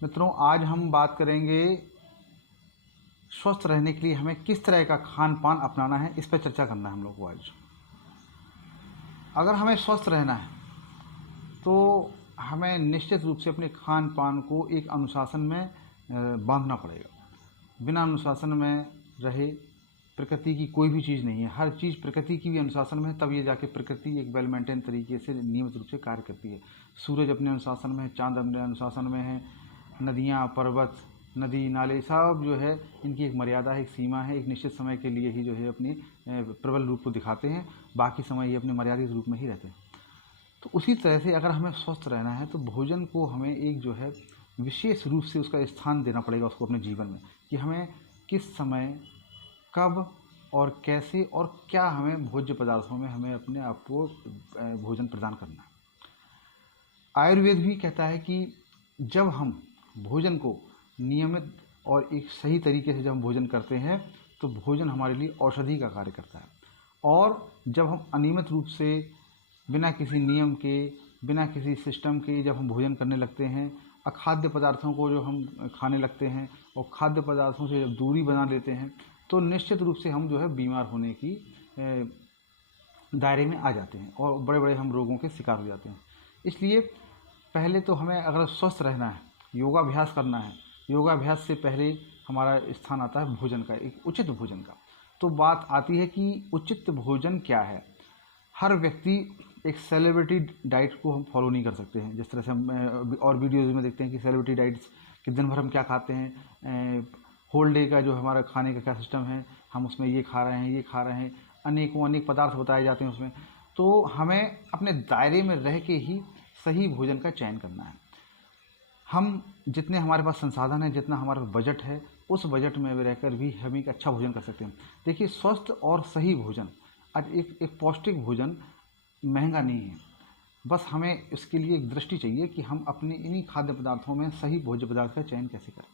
मित्रों, आज हम बात करेंगे स्वस्थ रहने के लिए हमें किस तरह का खान पान अपनाना है। इस पर चर्चा करना है हम लोग को आज। अगर हमें स्वस्थ रहना है तो हमें निश्चित रूप से अपने खान पान को एक अनुशासन में बांधना पड़ेगा। बिना अनुशासन में रहे प्रकृति की कोई भी चीज़ नहीं है। हर चीज़ प्रकृति की भी अनुशासन में है, तब ये जाके प्रकृति एक वेल मेंटेन तरीके से नियमित रूप से कार्य करती है। सूरज अपने अनुशासन में है, चांद अपने अनुशासन में है, नदियाँ, पर्वत, नदी, नाले सब जो है इनकी एक मर्यादा है, एक सीमा है। एक निश्चित समय के लिए ही जो है अपनी प्रबल रूप को दिखाते हैं, बाकी समय ये अपने मर्यादित रूप में ही रहते हैं। तो उसी तरह से अगर हमें स्वस्थ रहना है तो भोजन को हमें एक जो है विशेष रूप से उसका स्थान देना पड़ेगा उसको अपने जीवन में, कि हमें किस समय, कब और कैसे और क्या हमें भोज्य पदार्थों में हमें अपने आप को भोजन प्रदान करना है। आयुर्वेद भी कहता है कि जब हम भोजन को नियमित और एक सही तरीके से जब हम भोजन करते हैं तो भोजन हमारे लिए औषधि का कार्य करता है। और जब हम अनियमित रूप से बिना किसी नियम के, बिना किसी सिस्टम के जब हम भोजन करने लगते हैं, अखाद्य पदार्थों को जो हम खाने लगते हैं और खाद्य पदार्थों से जब दूरी बना लेते हैं तो निश्चित रूप से हम जो है बीमार होने की दायरे में आ जाते हैं और बड़े बड़े हम रोगों के शिकार हो जाते हैं। इसलिए पहले तो हमें अगर स्वस्थ रहना है, योगाभ्यास करना है, योगाभ्यास से पहले हमारा स्थान आता है भोजन का, एक उचित भोजन का। तो बात आती है कि उचित भोजन क्या है। हर व्यक्ति एक सेलिब्रिटी डाइट को हम फॉलो नहीं कर सकते हैं। जिस तरह से हम और वीडियोज़ में देखते हैं कि सेलिब्रिटी डाइट्स कि दिन भर हम क्या खाते हैं, होल डे का जो हमारा खाने का क्या सिस्टम है, हम उसमें ये खा रहे हैं, ये खा रहे हैं, अनेकों अनेक पदार्थ बताए जाते हैं उसमें। तो हमें अपने दायरे में रह के ही सही भोजन का चयन करना है। हम जितने हमारे पास संसाधन है, जितना हमारा बजट है, उस बजट में रहकर भी हम एक अच्छा भोजन कर सकते हैं। देखिए, स्वस्थ और सही भोजन, आज एक पौष्टिक भोजन महंगा नहीं है। बस हमें इसके लिए एक दृष्टि चाहिए कि हम अपने इन्हीं खाद्य पदार्थों में सही भोज्य पदार्थ का चयन कैसे करें।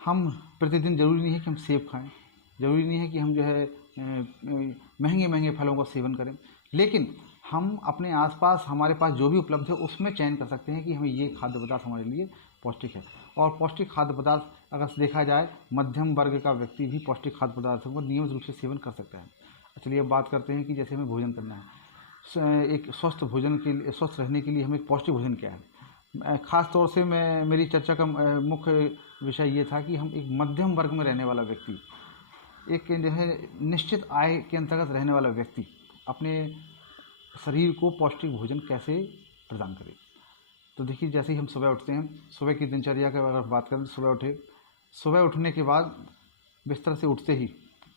हम प्रतिदिन ज़रूरी नहीं है कि हम सेब खाएं, ज़रूरी नहीं है कि हम जो है महंगे महंगे फलों का सेवन करें, लेकिन हम अपने आसपास हमारे पास जो भी उपलब्ध है उसमें चयन कर सकते हैं कि हमें ये खाद्य पदार्थ हमारे लिए पौष्टिक है। और पौष्टिक खाद्य पदार्थ अगर देखा जाए, मध्यम वर्ग का व्यक्ति भी पौष्टिक खाद्य पदार्थों को नियमित रूप से सेवन कर सकता है। चलिए अब बात करते हैं कि जैसे हमें भोजन करना है, एक स्वस्थ भोजन के लिए, स्वस्थ रहने के लिए हमें पौष्टिक भोजन क्या है। ख़ास तौर से मेरी चर्चा का मुख्य विषय ये था कि हम एक मध्यम वर्ग में रहने वाला व्यक्ति, एक जो है निश्चित आय के अंतर्गत रहने वाला व्यक्ति अपने शरीर को पौष्टिक भोजन कैसे प्रदान करे। तो देखिए, जैसे ही हम सुबह उठते हैं, सुबह की दिनचर्या की अगर बात करें तो सुबह उठने के बाद बिस्तर से उठते ही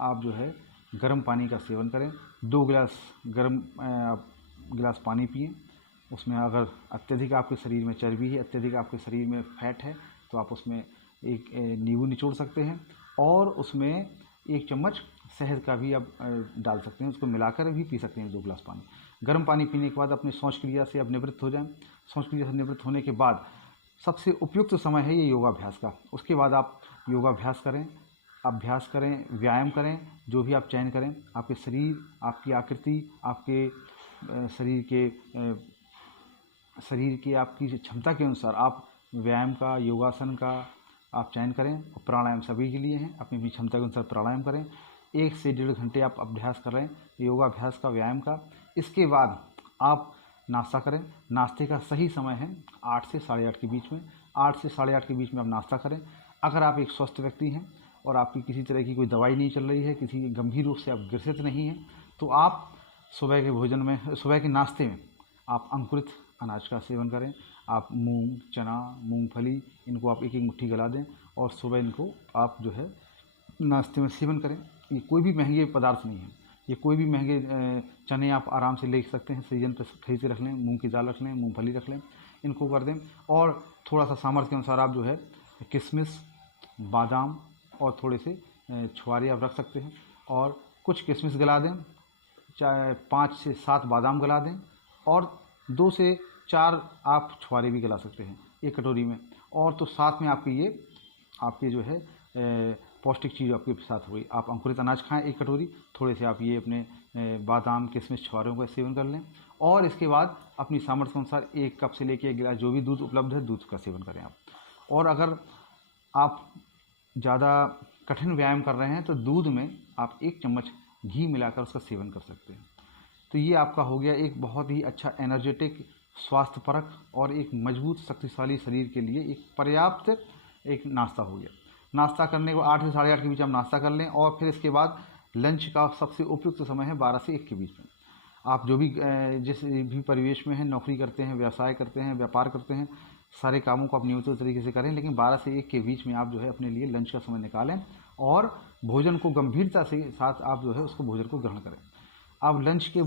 आप जो है गर्म पानी का सेवन करें। 2 गिलास गर्म गिलास पानी पिएं। उसमें अगर अत्यधिक आपके शरीर में चर्बी है, अत्यधिक आपके शरीर में फैट है, तो आप उसमें एक नींबू निचोड़ सकते हैं और उसमें 1 चम्मच शहद का भी आप डाल सकते हैं। उसको मिलाकर भी पी सकते हैं 2 गिलास पानी। गर्म पानी पीने के बाद अपनी शौच क्रिया से आप निवृत्त हो जाएं। शौच क्रिया से निवृत्त होने के बाद सबसे उपयुक्त समय है ये योगाभ्यास का। उसके बाद आप योगाभ्यास करें, अभ्यास करें, व्यायाम करें, जो भी आप चयन करें। आपके शरीर, आपकी आकृति, आपके शरीर की आपकी क्षमता के अनुसार आप व्यायाम का, योगासन का आप चयन करें। और प्राणायाम सभी के लिए हैं, अपनी अपनी क्षमता के अनुसार प्राणायाम करें। 1 से 1.5 घंटे आप अभ्यास कर रहे हैं योगाभ्यास का, व्यायाम का। इसके बाद आप नाश्ता करें। नाश्ते का सही समय है 8 से 8:30 के बीच में। 8 से 8:30 के बीच में आप नाश्ता करें। अगर आप एक स्वस्थ व्यक्ति हैं और आपकी किसी तरह की कोई दवाई नहीं चल रही है, किसी गंभीर रूप से आप ग्रसित नहीं हैं, तो आप सुबह के भोजन में, सुबह के नाश्ते में आप अंकुरित अनाज का सेवन करें। आप मूंग, चना, मूंगफली, इनको आप 1-1 मुट्ठी गला दें और सुबह इनको आप जो है नाश्ते में सेवन करें। ये कोई भी महंगे पदार्थ नहीं है, ये कोई भी महंगे चने आप आराम से ले सकते हैं, सीजन पर खरीद के रख लें, मूंग की दाल रख लें, मूंगफली रख लें, इनको कर दें। और थोड़ा सा सामर्थ्य के अनुसार आप जो है किशमिश, बादाम और थोड़े से छुहारे आप रख सकते हैं और कुछ किशमिश गला दें, चाहे 5 से 7 बादाम गला दें और 2 से 4 आप छुहारे भी गला सकते हैं 1 कटोरी में। और तो साथ में आपके जो है पौष्टिक चीज़ आपके साथ हो गई। आप अंकुरित अनाज खाएं 1 कटोरी, थोड़े से आप ये अपने बादाम, किशमिश, छुहारों का सेवन कर लें और इसके बाद अपनी सामर्थ्य के अनुसार 1 कप से लेकर 1 गिलास जो भी दूध उपलब्ध है दूध का सेवन करें आप। और अगर आप ज़्यादा कठिन व्यायाम कर रहे हैं तो दूध में आप 1 चम्मच घी मिलाकर उसका सेवन कर सकते हैं। तो ये आपका हो गया एक बहुत ही अच्छा एनर्जेटिक, स्वास्थ्यपरक और एक मजबूत शक्तिशाली शरीर के लिए एक पर्याप्त एक नाश्ता हो गया। नाश्ता करने को 8 से 8:30 के बीच आप नाश्ता कर लें और फिर इसके बाद लंच का सबसे उपयुक्त समय है 12 से 1 के बीच में। आप जो भी जिस भी परिवेश में हैं, नौकरी करते हैं, व्यवसाय करते हैं, व्यापार करते हैं, सारे कामों को आप नियमित तरीके से करें, लेकिन 12 से 1 के बीच में आप जो है अपने लिए लंच का समय निकालें और भोजन को गंभीरता से साथ आप जो है उसको भोजन को ग्रहण करें। अब लंच के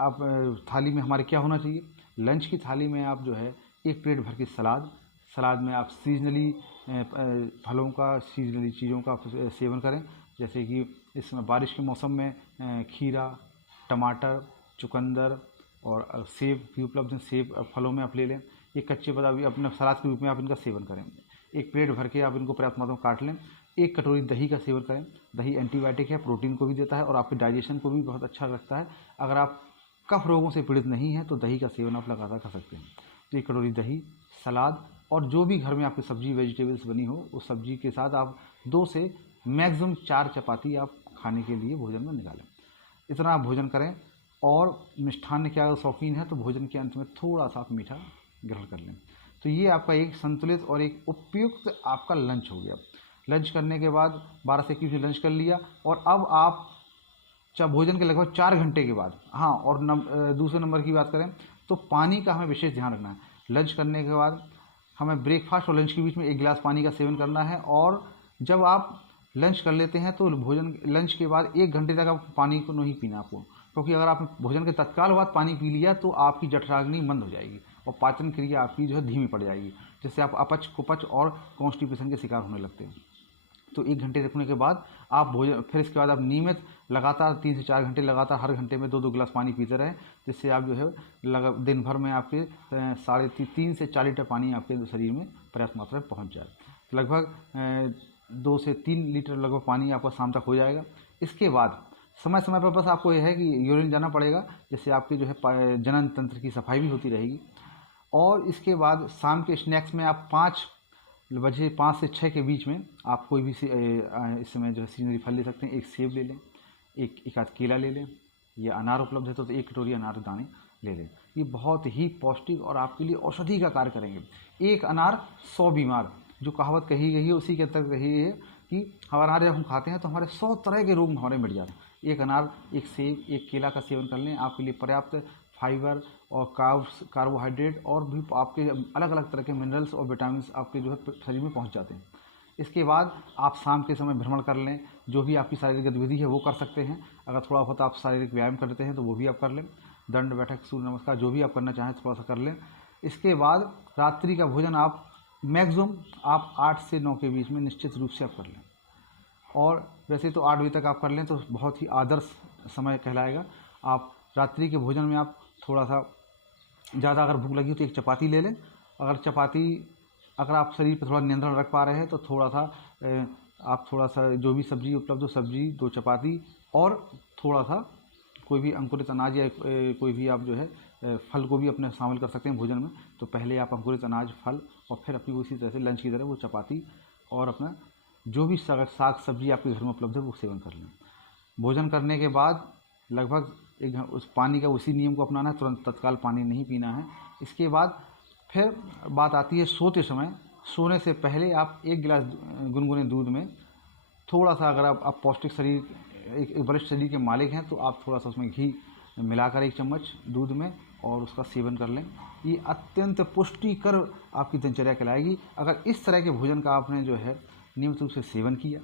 आप थाली में हमारे क्या होना चाहिए? लंच की थाली में आप जो है 1 प्लेट भर की सलाद में आप सीजनली फलों का, सीजनली चीज़ों का सेवन करें, जैसे कि इसमें बारिश के मौसम में खीरा, टमाटर, चुकंदर और सेब भी उपलब्ध हैं। सेब फलों में आप ले लें। ये कच्चे पदार्थ भी अपने सलाद के रूप में आप इनका सेवन करें। 1 प्लेट भर के आप इनको पर्याप्त मात्रा में काट लें। 1 कटोरी दही का सेवन करें। दही एंटीबायोटिक है, प्रोटीन को भी देता है और आपके डाइजेशन को भी बहुत अच्छा रखता है। अगर आप कफ रोगों से पीड़ित नहीं हैं तो दही का सेवन आप लगातार कर सकते हैं। तो 1 कटोरी दही, सलाद और जो भी घर में आपकी सब्जी वेजिटेबल्स बनी हो उस सब्जी के साथ आप 2 से मैक्सिमम 4 चपाती आप खाने के लिए भोजन में निकालें। इतना आप भोजन करें। और मिष्ठान्न के अगर शौकीन है तो भोजन के अंत में थोड़ा सा आप मीठा ग्रहण कर लें। तो ये आपका एक संतुलित और एक उपयुक्त आपका लंच हो गया। लंच करने के बाद 12 से 21 में लंच कर लिया और अब आप भोजन के लगभग 4 घंटे के बाद, हाँ, और दूसरे नंबर की बात करें तो पानी का हमें विशेष ध्यान रखना है। लंच करने के बाद हमें ब्रेकफास्ट और लंच के बीच में 1 गिलास पानी का सेवन करना है। और जब आप लंच कर लेते हैं तो लंच के बाद 1 घंटे तक आप पानी को नहीं पीना आपको, क्योंकि अगर आपने भोजन के तत्काल बाद पानी पी लिया तो आपकी जठराग्नि मंद हो जाएगी और पाचन क्रिया आपकी जो है धीमी पड़ जाएगी, जिससे आप अपच, कुपच और कॉन्स्टिपेशन के शिकार होने लगते हैं। तो 1 घंटे रखने के बाद आप भोजन, फिर इसके बाद आप नियमित लगातार 3 से 4 घंटे लगातार हर घंटे में 2-2 गिलास पानी पीते रहें, जिससे आप जो है दिन भर में आपके 3.5 से 4 लीटर पानी आपके शरीर में पर्याप्त मात्रा में पहुँच जाए। लगभग 2 से 3 लीटर लगभग पानी आपका शाम तक हो जाएगा। इसके बाद समय समय पर बस आपको यह है कि यूरिन जाना पड़ेगा, जिससे आपकी जो है जनन तंत्र की सफाई भी होती रहेगी। और इसके बाद शाम के स्नैक्स में आप 5 बजे 5 से 6 के बीच में आप कोई भी इस समय जो है सीजनली फल ले सकते हैं। 1 सेब ले लें, एक आध केला ले लें, या अनार उपलब्ध है तो 1 कटोरी अनार दाने ले लें। ये बहुत ही पौष्टिक और आपके लिए औषधि का कार्य करेंगे। 1 अनार 100 बीमार, जो कहावत कही गई है उसी के अंतर्गत कही है कि अनार जब हम खाते हैं तो हमारे 100 तरह के रोग हमारे मिट जाते हैं। 1 अनार, 1 सेब, 1 केला का सेवन कर लें। आपके लिए पर्याप्त फाइबर और कार्बोहाइड्रेट और भी आपके अलग अलग तरह के मिनरल्स और विटामिन आपके जो है शरीर में पहुंच जाते हैं। इसके बाद आप शाम के समय भ्रमण कर लें। जो भी आपकी शारीरिक गतिविधि है वो कर सकते हैं। अगर थोड़ा बहुत आप शारीरिक व्यायाम करते हैं तो वो भी आप कर लें। दंड बैठक, सूर्य नमस्कार जो भी आप करना चाहें थोड़ा सा कर लें। इसके बाद रात्रि का भोजन आप मैक्सिमम आप 8 से 9 के बीच में निश्चित रूप से आप कर लें। और वैसे तो 8 बजे तक आप कर लें तो बहुत ही आदर्श समय कहलाएगा। आप रात्रि के भोजन में आप थोड़ा सा ज़्यादा अगर भूख लगी तो 1 चपाती ले लें। अगर आप शरीर पर थोड़ा नियंत्रण रख पा रहे हैं तो आप थोड़ा सा जो भी सब्जी उपलब्ध हो, सब्जी, 2 चपाती और थोड़ा सा कोई भी अंकुरित अनाज या कोई भी आप जो है फल को भी अपने शामिल कर सकते हैं भोजन में। तो पहले आप अंकुरित अनाज, फल और फिर अपनी उसी तरह से लंच की तरह वो चपाती और अपना जो भी साग सब्जी आपके घर में उपलब्ध है वो सेवन कर लें। भोजन करने के बाद लगभग उस पानी का उसी नियम को अपनाना है, तुरंत तत्काल पानी नहीं पीना है। इसके बाद फिर बात आती है सोते समय। सोने से पहले आप 1 गिलास गुनगुने दूध में थोड़ा सा, अगर आप पौष्टिक शरीर, एक बलिष्ठ शरीर के मालिक हैं तो आप थोड़ा सा उसमें घी मिलाकर 1 चम्मच दूध में और उसका सेवन कर लें। ये अत्यंत पुष्टिकर आपकी दिनचर्या कहलाएगी। अगर इस तरह के भोजन का आपने जो है नियमित रूप से सेवन किया।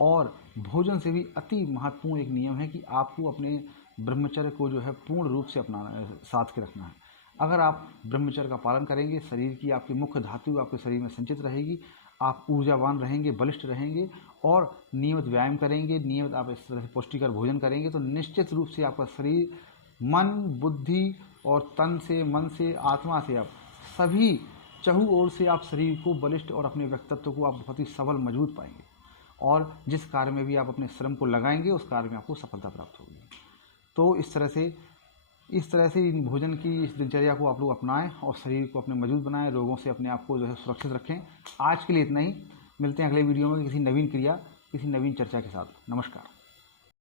और भोजन से भी अति महत्वपूर्ण एक नियम है कि आपको अपने ब्रह्मचर्य को जो है पूर्ण रूप से अपनाना, साथ के रखना है। अगर आप ब्रह्मचर्य का पालन करेंगे, शरीर की आपकी मुख्य धातु आपके शरीर में संचित रहेगी, आप ऊर्जावान रहेंगे, बलिष्ठ रहेंगे और नियमित व्यायाम करेंगे, नियमित आप इस तरह से पुष्टिकर भोजन करेंगे तो निश्चित रूप से आपका शरीर मन, बुद्धि और तन से, मन से, आत्मा से, आप सभी चहु ओर से आप शरीर को बलिष्ठ और अपने व्यक्तित्व को आप बहुत ही सबल, मजबूत पाएंगे। और जिस कार्य में भी आप अपने श्रम को लगाएंगे उस कार्य में आपको सफलता प्राप्त होगी। तो इस तरह से इस तरह से इन भोजन की इस दिनचर्या को आप लोग अपनाएं और शरीर को अपने मजबूत बनाएं, रोगों से अपने आप को जो है सुरक्षित रखें। आज के लिए इतना ही। मिलते हैं अगले वीडियो में किसी नवीन क्रिया, किसी नवीन चर्चा के साथ। नमस्कार।